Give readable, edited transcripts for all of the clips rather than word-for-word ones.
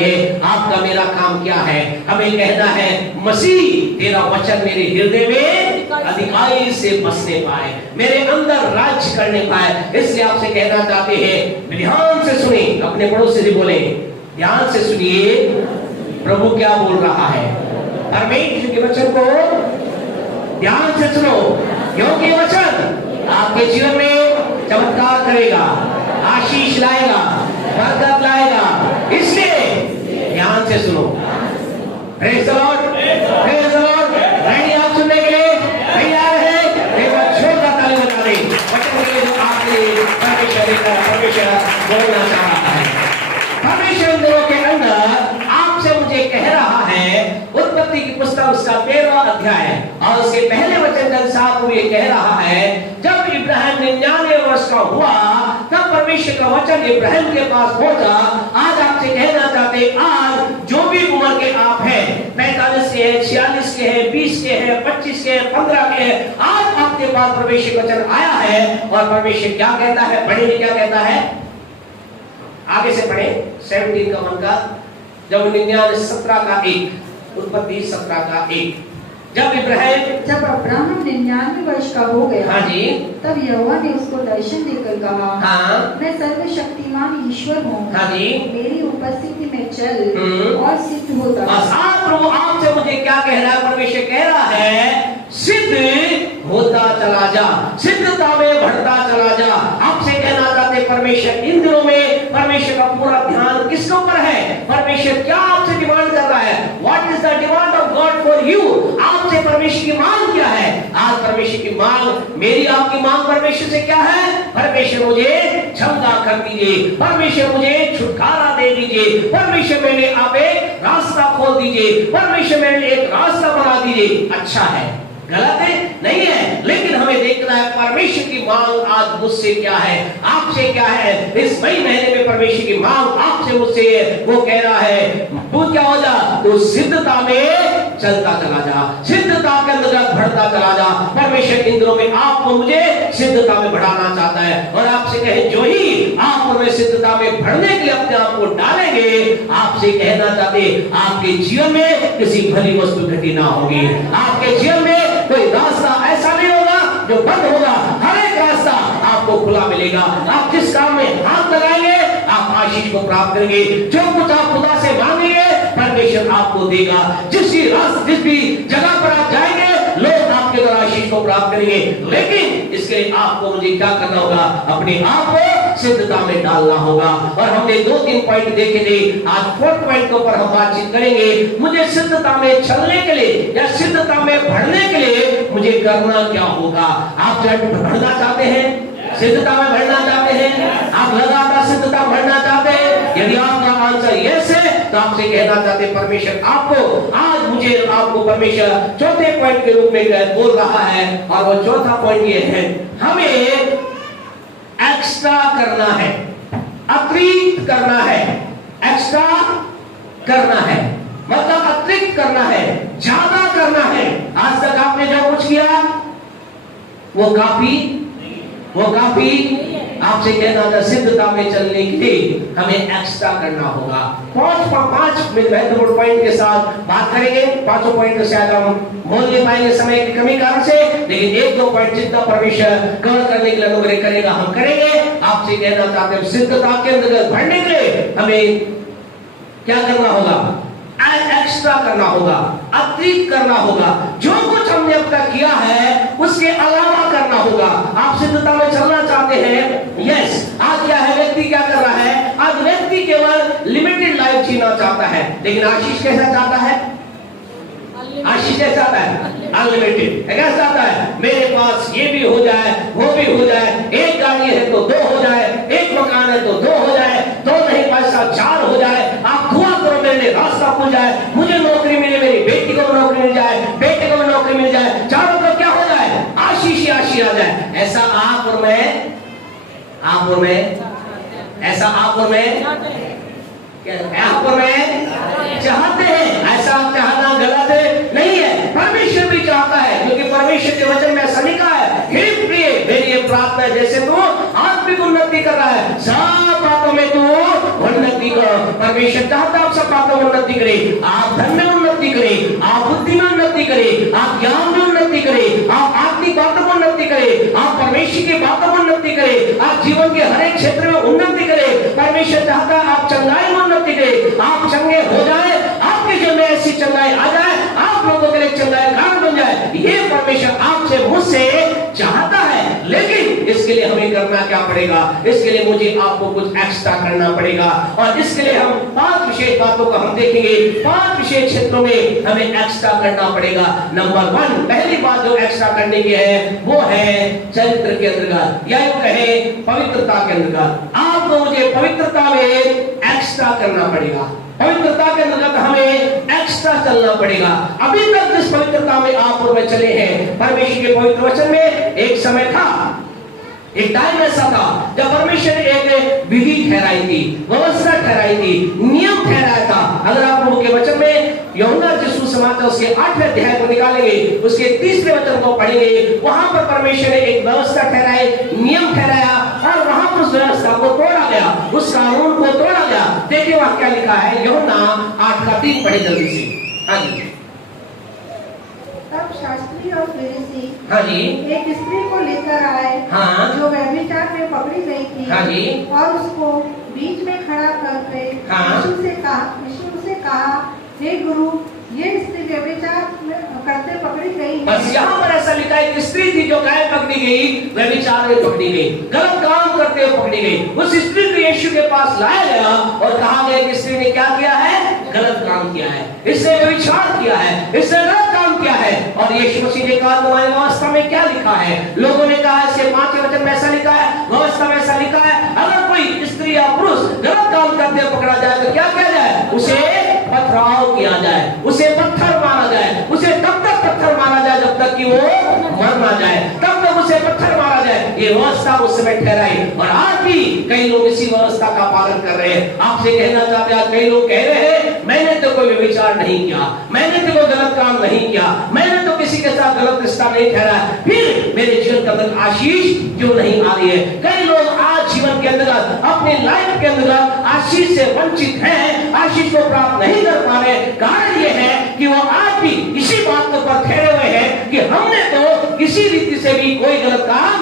चाहते हैं आपका मेरा काम क्या है। हमें कहना है मसीह तेरा वचन मेरे हृदय में अधिकारी से बसने पाए, मेरे अंदर राज्य करने पाए। इसलिए आपसे कहना चाहते हैं ध्यान से सुने, अपने पड़ोसी से बोले ध्यान से सुनिए प्रभु क्या बोल रहा है। परमेश्वर के वचन को ध्यान से सुनो, क्योंकि वचन आपके जीवन में चमत्कार करेगा, आशीष लाएगा, बरकत लाएगा। इसलिए ध्यान से सुनो। Praise the Lord, praise the Lord. Ready आप सुनने के लिए तैयार है? एक बार जोरदार ताली बजा दें वचन के लिए जो आपके परमेश्वर बोलना चाह रहा है। परमेश्वर दिनों के अंदर आपसे मुझे कह रहा है, उत्पत्ति की पुस्तक उसका 13वां अध्याय और उसके पहले वचन के अनुसार वो ये कह रहा है, जब इब्राहिम 99 वर्ष का हुआ तब परमेश्वर का वचन इब्राहिम के पास पहुंचा। आज आपसे कहना चाहते, आज जो भी उम्र के आप हैं, 45 के हैं, 46 के हैं, 20 के हैं, 25 के हैं, 15 के हैं, आज आपके पास परमेश्वर का वचन आया है और परमेश्वर क्या कहता है, पढ़िए क्या कहता है, आगे से पढ़े 17 का 1 का, जब 17 का 1, उत्पत्ति 17 का 1। जब अब्राहम 99 वर्ष का हो गया, हाँ जी, तब यहोवा ने उसको दर्शन देकर कहा, हाँ, मैं सर्वशक्तिमान ईश्वर हूँ, हाँ जी, मेरी उपस्थिति में चल और सिद्ध होता। प्रभु आपसे मुझे क्या कह रहा है, परमेश्वर कह रहा है सिद्ध होता चला जा, सिद्धता में बढ़ता चला जा। आपसे कहना चाहते परमेश्वर इन दिनों में परमेश्वर का पूरा ध्यान किसके ऊपर है, परमेश्वर क्या आपसे डिमांड कर रहा है, what is the demand of God for you. आपसे परमेश्वर की मांग क्या है? आज परमेश्वर की मांग, मेरी आपकी मांग परमेश्वर से क्या है? परमेश्वर मुझे क्षमता कर दीजिए, परमेश्वर मुझे छुटकारा दे दीजिए, परमेश्वर मेरे लिए आप एक रास्ता खोल दीजिए, परमेश्वर मेरे लिए एक रास्ता बना दीजिए। अच्छा है, गलत है नहीं है, लेकिन हमें देखना है परमेश्वर की मांग आज मुझसे क्या है, आपसे क्या है। इस मई महीने में परमेश्वर की मांग आपसे मुझसे है, वो कह रहा है तू क्या हो जा, तू सिद्धता में चलता चला जा, सिद्धता के अंदर बढ़ता चला जा। परमेश्वर इन दिनों में आपको मुझे सिद्धता में बढ़ाना चाहता है और आपसे कहे जो ही आप उनमें सिद्धता में बढ़ने के लिए अपने आप को डालेंगे, आपसे कहना चाहते आपके जीवन में किसी भली वस्तु घटी ना होगी, आपके जीवन में कोई रास्ता ऐसा नहीं होगा जो बंद होगा, हर एक रास्ता आपको खुला मिलेगा। आप जिस काम में हाथ लगाएंगे आप आशीष को प्राप्त करेंगे, जो कुछ आप खुदा से मांगेंगे परमेश्वर आपको देगा। जिस भी जगह पर आप जाएंगे लोग आपके द्वारा आशीष को प्राप्त करेंगे, लेकिन इसके लिए आपको मुझे क्या करना होगा, अपने आप को सिद्धता में डालना होगा। और हमने 2-3 पॉइंट देखे थे, आज 4th पॉइंट के ऊपर हम बातचीत करेंगे। मुझे सिद्धता में चलने के लिए या सिद्धता में बढ़ने के लिए मुझे करना क्या होगा। आप जब बढ़ना चाहते हैं, सिद्धता में बढ़ना चाहते हैं, आप लगातार सिद्धता बढ़ना चाहते हैं, यदि आपका आंसर यस है तो आपसे कहना चाहते परमेश्वर आपको आज मुझे आपको परमेश्वर 4थे पॉइंट के रूप में बोल रहा है। और वो 4था पॉइंट ये है, हमें एक्स्ट्रा करना है, अतिरिक्त करना है, एक्स्ट्रा करना है मतलब अतिरिक्त करना है, ज्यादा करना है। आज तक आपने जो कुछ किया वो काफी आपसे कहना था, सिद्धता में चलने के लिए हमें एक्स्ट्रा करना होगा। 5 महत्वपूर्ण पॉइंट के साथ बात करेंगे। 5 पॉइंट को शायद हम बोल नहीं पाएंगे समय की कमी कारण से, लेकिन 1-2 पॉइंट जितना परमेश्वर कवर करने के लिए अनुग्रह करेगा हम करेंगे। आपसे कहना चाहते हैं सिद्धता के अंदर बढ़ने के लिए हमें क्या करना होगा, एक्स्ट्रा करना होगा, अतिरिक्त करना होगा। जो कुछ हमने अब तक किया है उसके अलावा करना होगा। आप सिद्धता में चलना चाहते हैं, यस। आज क्या है, व्यक्ति क्या कर रहा है, आज व्यक्ति केवल लिमिटेड लाइफ जीना चाहता है, लेकिन आशीष कैसा चाहता है, आशीष कैसा चाहता है, अनलिमिटेड। कैसा चाहता है, मेरे पास ये भी हो जाए वो भी हो जाए, एक गाड़ी है तो 2 हो जाए, एक मकान है तो 2 हो जाए, 2 नहीं पैसा 4 हो जाए। आप दुआ करो मेरे लिए रास्ता खुल जाए, मुझे नौकरी मिले, मेरी बेटी को नौकरी मिल जाए, बेटे को नौकरी मिल जाए, चारों तरफ क्या हो जाए, आशीष ही आशीष आ जाए। ऐसा आप और मैं ऐसा आप और मैं चाहते हैं। ऐसा चाहना गलत नहीं है, परमेश्वर भी चाहता है, क्योंकि परमेश्वर के वचन में ऐसा लिखा है, हे प्रिय मेरी ये प्रार्थना है, जैसे तू आत्मिक उन्नति कर रहा है सब बातों में तू उन्नति करो। परमेश्वर चाहता है आप सब बातों में उन्नति करे, आप धन में उन्नति करे, आप बुद्धि में उन्नति करे, आप ज्ञान में उन्नति करे, आप आत्मिक बातों में उन्नति करे, आप परमेश्वर की बातों में उन्नति करे, आप जीवन के हर एक क्षेत्र में उन्नति करे। परमेश्वर चाहता है आप चंगाई में उन्नति करे, आप चंगे हो जाए, आपके जीवन में ऐसी चंगाई आ जाए, आप लोगों के लिए चंगाई कारण बन जाए। ये परमेश्वर आपसे मुझसे चाहता है। लेकिन इसके लिए हमें करना क्या पड़ेगा? इसके लिए मुझे आपको कुछ एक्स्ट्रा करना पड़ेगा। और इसके लिए हम 5 विशेष बातों को हम देखेंगे। 5 विशेष क्षेत्रों में हमें एक्स्ट्रा करना पड़ेगा। नंबर 1, पहली बात जो एक्स्ट्रा करने की है वो है चरित्र के अंतर्गत, या यूं कहे पवित्रता के अंतर्गत। आपको मुझे पवित्रता में एक्स्ट्रा करना पड़ेगा। पवित्रता के अंतर्गत हमें एक्स्ट्रा चलना पड़ेगा। अभी तक जिस पवित्रता में आप और मैं चले हैं, परमेश्वर के पवित्र वचन में एक समय था, एक टाइम ऐसा था जब परमेश्वर ने एक विधि ठहराई थी, व्यवस्था ठहराई थी, नियम ठहराया था। अगर आप प्रभु के वचन में यूहन्ना यीशु समाचार उसके 8वें अध्याय को निकालेंगे, उसके 30वें वचन को पढ़ेंगे, वहां पर परमेश्वर ने एक व्यवस्था ठहराई, नियम ठहराया, और वहां पर उस व्यवस्था को तोड़ा गया, उस कानून को तोड़ा गया। देखिए वहां क्या लिखा है, यूहन्ना 8:3 पढ़े जल्दी से। हाँ जी। तब शास्त्री और फरीसी हाँ जी। एक स्त्री को लेकर आए, हाँ। जो व्यभिचार में पकड़ी गई थी। हाँ जी। और उसको बीच में खड़ा करके हाँ। यीशु से कहा, हे गुरु, ये स्त्री व्यभिचार करते पकड़ी गई है। बस यहाँ पर ऐसा लिखा है कि स्त्री थी जो गाय पकड़ी गई, व्यभिचार में पकड़ी गई, गलत काम करते हुए पकड़ी गई। उस स्त्री को यीशु के पास लाया गया और कहा गया कि स्त्री ने क्या किया है? गलत काम किया है, इसने व्यभिचार किया है, इसने गलत काम किया है। और यीशु मसीह ने कहा तुम्हारी व्यवस्था में क्या लिखा है? लोगों ने कहा इसके 5वें वचन में ऐसा लिखा है, व्यवस्था में ऐसा लिखा है, अगर कोई स्त्री या पुरुष गलत काम करते हुए पकड़ा जाए तो क्या किया जाए? उसे पथराव किया जाए, उसे पत्थर मारा जाए, उसे तब तक पत्थर मारा जाए जब तक कि वो मर ना जाए, तब तक उसे पत्थर मारा जाए। ये व्यवस्था उस समय ठहराई, और आज भी कई लोग इसी व्यवस्था का पालन कर रहे हैं। आपसे कहना चाहते हैं, कई लोग कह रहे हैं मैंने तो कोई विचार नहीं किया, मैंने तो कोई गलत काम नहीं किया, मैंने तो किसी के साथ गलत रिश्ता नहीं ठहरा, फिर मेरे जीवन के अंदर आशीष क्यों नहीं आ रही है? कई लोग आज जीवन के अंदर अपने लाइफ के अंदर आशीष से वंचित हैं, आशीष को प्राप्त नहीं कर पा रहे। कारण यह है कि वो आज भी इसी बात पर ठहरे हुए हैं कि हमने तो किसी रीति से भी कोई गलत काम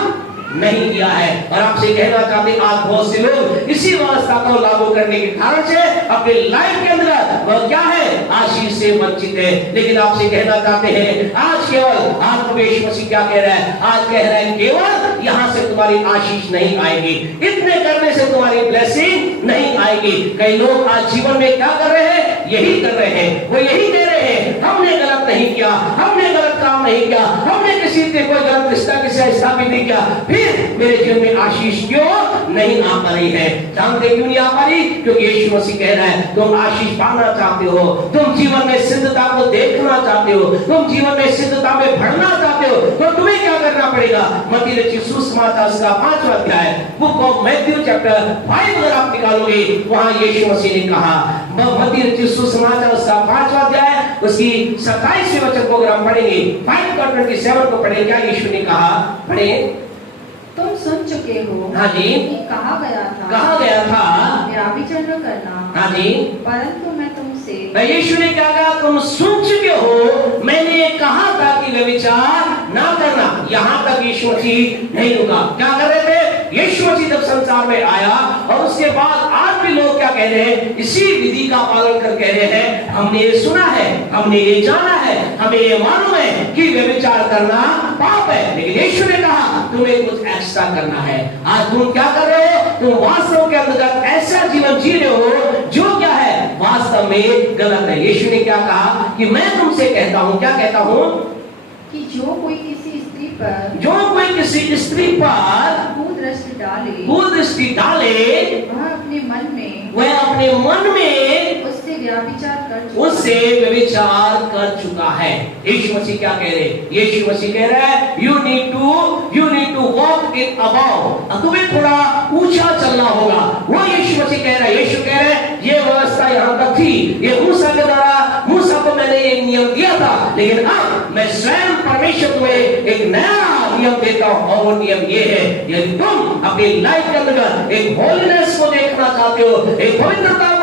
नहीं किया है। और आपसे कहना चाहते हैं, आज बहुत से लोग इसी व्यवस्था को लागू करने के कारण से अपने लाइफ के अंदर वह क्या है? आशीष से वंचित है। लेकिन आपसे कहना चाहते हैं, आज केवल आपको यीशु मसीह क्या कह रहा है? आज कह रहा है केवल यहाँ से तुम्हारी आशीष नहीं आएगी, इतने करने से तुम्हारी ब्लेसिंग नहीं आएगी। कई लोग आज जीवन में क्या कर रहे हैं? यही कर रहे हैं, वो यही कह रहे हैं हमने गलत नहीं किया, हमने गलत काम नहीं किया, हमने किसी से कोई गलत रिश्ता किसी से स्थापित नहीं किया, फिर मेरे जीवन में आशीष क्यों नहीं आ पा रही है? जानते क्यों नहीं आ पा रही? क्योंकि यीशु मसीह कह रहा है तुम आशीष पाना चाहते हो, तुम जीवन में सिद्धता को देखना चाहते हो, तुम जीवन में सिद्धता में बढ़ना चाहते हो, तो तुम्हें क्या करना पड़ेगा? मत्ती रचित सुसमाचार का 5वां अध्याय, बुक ऑफ मैथ्यू चैप्टर 5 अगर आप निकालोगे, वहां यीशु मसीह ने कहा, मत्ती रचित सुसमाचार का 5वां अध्याय उसकी 27वें वचन को अगर हम पढ़ेंगे, 5:27 को पढ़े, क्या यीशु ने कहा? पढ़े, तुम सुन चुके हो हाँ जी, कि कहा गया था व्यभिचार न करना, हाँ जी, परंतु मैं तुमसे, यीशु ने क्या कहा? तुम सुन चुके हो, मैंने कहा था कि व्यभिचार ना करना। यहाँ तक यीशु मसीह नहीं रुका। क्या कर रहे थे? यीशु मसीह जब संसार में आया और उसके बाद आज भी लोग क्या कह रहे हैं? इसी विधि का पालन कर कह रहे हैं हमने ये सुना है, हमने ये जाना है, हमें ये मालूम है कि व्यभिचार करना पाप है। लेकिन यीशु ने कहा तुम्हें कुछ एक्स्ट्रा करना है। आज तुम क्या कर रहे हो? तुम वास्तव के अंदर ऐसा जीवन जी रहे हो जो क्या है? वास्तव में गलत है। यीशु ने क्या कहा कि मैं तुमसे कहता हूं, क्या कहता हूं? कि जो कोई किसी स्त्री पर कुदृष्टि डाले वह अपने मन में उससे व्यभिचार कर चुका है। यीशु मसीह क्या कह रहे हैं? यीशु मसीह कह रहा है you need to walk in above, तुम्हें थोड़ा ऊंचा चलना होगा। वो यीशु मसीह कह रहा है। यीशु कह रहे हैं ये व्यवस्था यहाँ तक थी, ये मूसा के द्वारा, मूसा को मैंने ये नियम दिया था, लेकिन अब मैं स्वयं परमेश्वर तुम्हें एक नया नियम देता हूं, और वो नियम ये है, यदि तुम अपनी लाइफ के अंदर एक होलीनेस को देखना चाहते हो, एक पवित्रता